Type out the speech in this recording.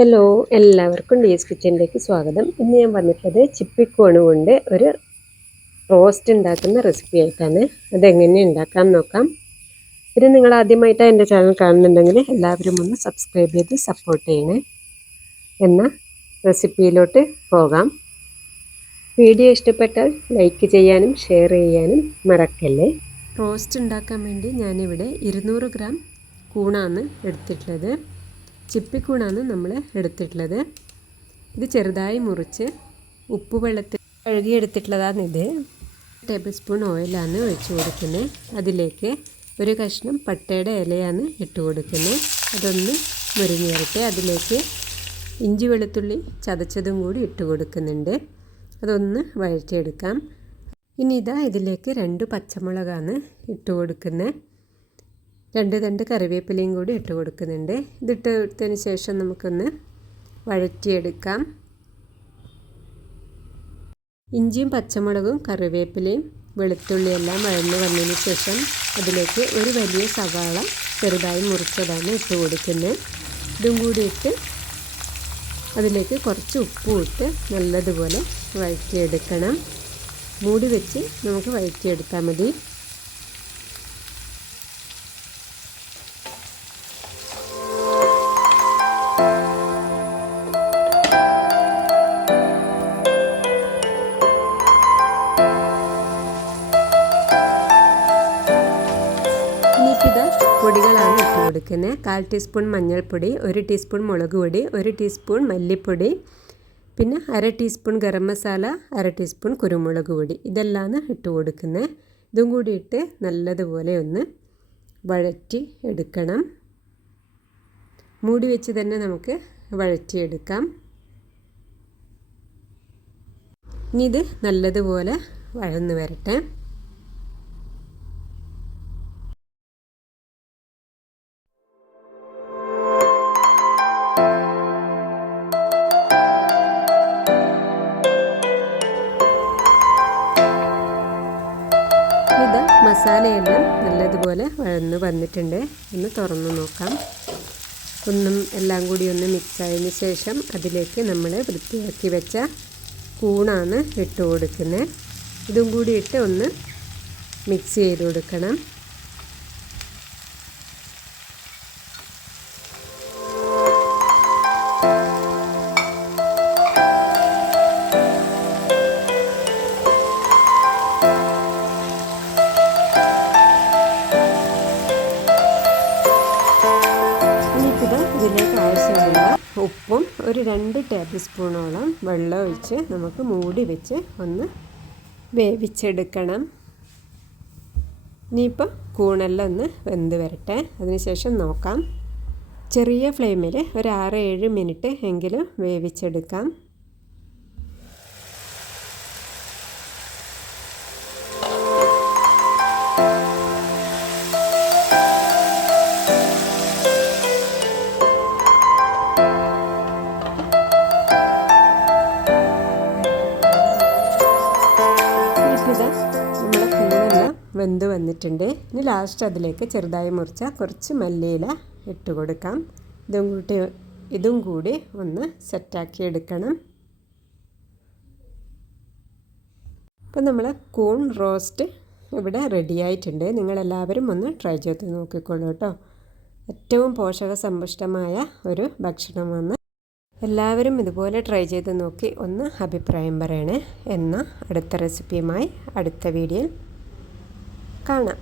Hello എല്ലാവർക്കും ഡീസ് കിച്ചണിലേക്ക് സ്വാഗതം. ഇന്ന് ഞാൻ വന്നിട്ടുള്ളത് ചിപ്പിക്കോണ് കൊണ്ട് ഒരു റോസ്റ്റ് ഉണ്ടാക്കുന്ന റെസിപ്പി ആയിട്ടാണ്. അതെങ്ങനെ ഉണ്ടാക്കാൻ നോക്കാം. ഇത് നിങ്ങൾ ആദ്യമായിട്ട് എന്റെ ചാനൽ കാണുന്നുണ്ടെങ്കിൽ എല്ലാവരും ഒന്ന് സബ്സ്ക്രൈബ് ചെയ്ത് സപ്പോർട്ട് ചെയ്യണേ. എന്ന റെസിപ്പിയിലോട്ട് പോകാം. വീഡിയോ ഇഷ്ടപ്പെട്ടാൽ ലൈക്ക് ചെയ്യാനും ഷെയർ ചെയ്യാനും മറക്കല്ലേ? റോസ്റ്റ് ഉണ്ടാക്കാൻ വേണ്ടി ഞാനിവിടെ ഇരുന്നൂറ് ഗ്രാം കൂണാണ് എടുത്തിട്ടുള്ളത്. ചിപ്പിക്കൂണാണ് നമ്മൾ എടുത്തിട്ടുള്ളത്. ഇത് ചെറുതായി മുറിച്ച് ഉപ്പ് വെള്ളത്തിൽ കഴുകിയെടുത്തിട്ടുള്ളതാണ് ഇത്. ടേബിൾ സ്പൂൺ ഓയിലാണ് ഒഴിച്ച് കൊടുക്കുന്നത്. അതിലേക്ക് ഒരു കഷ്ണം പട്ടയുടെ ഇലയാണ് ഇട്ട് കൊടുക്കുന്നത്. അതൊന്ന് മുരിഞ്ഞ് അതിലേക്ക് ഇഞ്ചി വെളുത്തുള്ളി ചതച്ചതും കൂടി ഇട്ട് കൊടുക്കുന്നുണ്ട്. അതൊന്ന് വഴറ്റിയെടുക്കാം. ഇനി ഇതാ ഇതിലേക്ക് രണ്ട് പച്ചമുളകാണ് ഇട്ട് കൊടുക്കുന്നത്. രണ്ട് രണ്ട് കറിവേപ്പിലയും കൂടി ഇട്ട് കൊടുക്കുന്നുണ്ട്. ഇതിട്ട് കൊടുത്തതിന് ശേഷം നമുക്കൊന്ന് വഴറ്റിയെടുക്കാം. ഇഞ്ചിയും പച്ചമുളകും കറിവേപ്പിലയും വെളുത്തുള്ളിയെല്ലാം വഴന്ന് വന്നതിന് ശേഷം അതിലേക്ക് ഒരു വലിയ സവാള ചെറുതായി മുറിച്ചതാണ് ഇട്ട് കൊടുക്കുന്നത്. ഇതും കൂടി ഇട്ട് അതിലേക്ക് കുറച്ച് ഉപ്പും ഇട്ട് നല്ലതുപോലെ വഴറ്റിയെടുക്കണം. മൂടി വെച്ച് നമുക്ക് വഴറ്റിയെടുത്താൽ മതി. കൊടുക്കുന്നത് കാൽ ടീസ്പൂൺ മഞ്ഞൾപ്പൊടി ഒരു ടീസ്പൂൺ മുളക് പൊടി ഒരു ടീസ്പൂൺ മല്ലിപ്പൊടി പിന്നെ അര ടീസ്പൂൺ ഗരം മസാല അര ടീസ്പൂൺ കുരുമുളക് പൊടി. ഇതെല്ലാം ഇട്ട് കൊടുക്കുന്നത്. ഇതും കൂടി ഇട്ട് നല്ലതുപോലെ ഒന്ന് വഴറ്റി എടുക്കണം. മൂടി വെച്ച് തന്നെ നമുക്ക് വഴറ്റിയെടുക്കാം. ഇനി ഇത് നല്ലതുപോലെ വഴന്ന് വരട്ടെ. ഇത് മസാലയെല്ലാം നല്ലതുപോലെ വഴന്ന് വന്നിട്ടുണ്ട്. ഒന്ന് തുറന്ന് നോക്കാം. ഒന്നും എല്ലാം കൂടി ഒന്ന് മിക്സ് ആയതിന് ശേഷം അതിലേക്ക് നമ്മൾ വൃത്തിയാക്കി വെച്ച കൂണാണ് ഇട്ട് കൊടുക്കുന്നത് ഇതും കൂടി ഇട്ട് ഒന്ന് മിക്സ് ചെയ്ത് കൊടുക്കണം. ഒരു രണ്ട് ടേബിൾ സ്പൂണോളം വെള്ളം ഒഴിച്ച് നമുക്ക് മൂടി വെച്ച് ഒന്ന് വേവിച്ചെടുക്കണം. ഇനിയിപ്പോൾ കൂണെല്ലാം ഒന്ന് വെന്ത് വരട്ടെ. അതിനുശേഷം നോക്കാം. ചെറിയ ഫ്ലെയിമിൽ ഒരു ആറ് ഏഴ് മിനിറ്റ് എങ്കിലും വേവിച്ചെടുക്കാം. വെന്ത് വന്നിട്ടുണ്ട്. ഇനി ലാസ്റ്റ് അതിലേക്ക് ചെറുതായി മുറിച്ച കുറച്ച് മല്ലിയില ഇട്ട് കൊടുക്കാം. ഇതും കൂട്ടി ഇതും കൂടി ഒന്ന് സെറ്റാക്കി എടുക്കണം. അപ്പോൾ നമ്മൾ കൂൺ റോസ്റ്റ് ഇവിടെ റെഡി ആയിട്ടുണ്ട്. നിങ്ങളെല്ലാവരും ഒന്ന് ട്രൈ ചെയ്ത് നോക്കിക്കോളൂ കേട്ടോ. ഏറ്റവും പോഷക സമ്പുഷ്ടമായ ഒരു ഭക്ഷണമാണ്. എല്ലാവരും ഇതുപോലെ ട്രൈ ചെയ്ത് നോക്കി ഒന്ന് അഭിപ്രായം പറയണേ. എന്ന അടുത്ത റെസിപ്പിയുമായി അടുത്ത വീഡിയോയിൽ 干了。